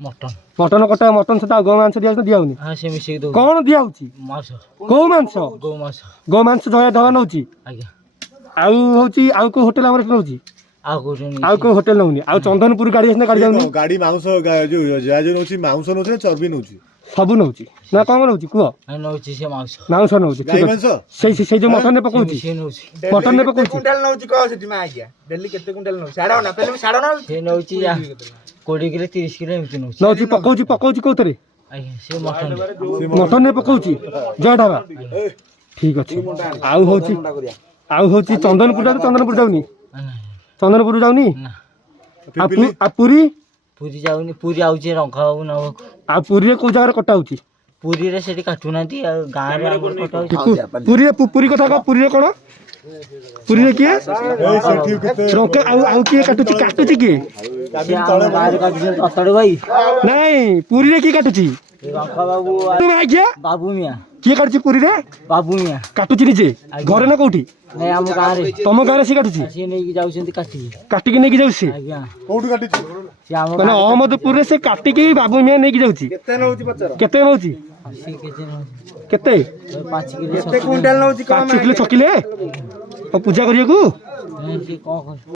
mutton mutton कटा mutton सहित गौ मांस दिया दिया होनी हाँ से मिसेक दो कौन दिया होची मांस गौ मांस गो मांस जया ढगा नौची आज्ञा आउ होची आउ को होटल हमर नौची आ कोठे आउ को होटल नौनी आउ चंदनपुर गाड़ी आसना गाड़ी जाउनी गाड़ी मांस जो जो नौची मांस नौची चर्बी नौची सब नौची ना कौन नौची कुह नौची से मांस मांस नौची गाई मांस से जो मटन ने पकोची से नौची मटन ने पकोची कुंटाल नौची कह सेठी मा आज्ञा दिल्ली केते कुंटाल नौची साडा ना पहले साडा ना से नौची 20 किलो 30 किलो एमती नौची नौची पकोची कोतरे आज्ञा से मटन मटन ने पकोची जय ढाबा ठीक अछि आउ होची चंदनपुर जाउनी चंदनपुर जाउनी ना आ पुरी पूरी जाउनी पूरी आउची रंखा बाबू न आ पुरी रे को जगह कटा होची पूरी रे सेठी काटू नांती गां रे हमर कटाउची पुरी कथा का पुरी रे कोन पुरी रे किए रंका आउ किए काटुची किए गां रे काटू अतड़ भाई नहीं पुरी रे की काटुची रंखा बाबू तुम आ गया बाबू मिया किए काटुची पुरी रे बाबू मिया काटुची निजे घरे ना कोठी नहीं हम गां रे तम गारे से काटुची से नै जाउछंती काटी काटिकी नेकी जाउसी आज्ञा कोठु काटिची से हम माने अहमदपुर रे से काटिकी बाबू मिया नेकी जाउची केते नौची पचर केते नउची से केते केते 5 किलो केते कुंटाल नौची 5 किलो 6 किलो पूजा करिया को से को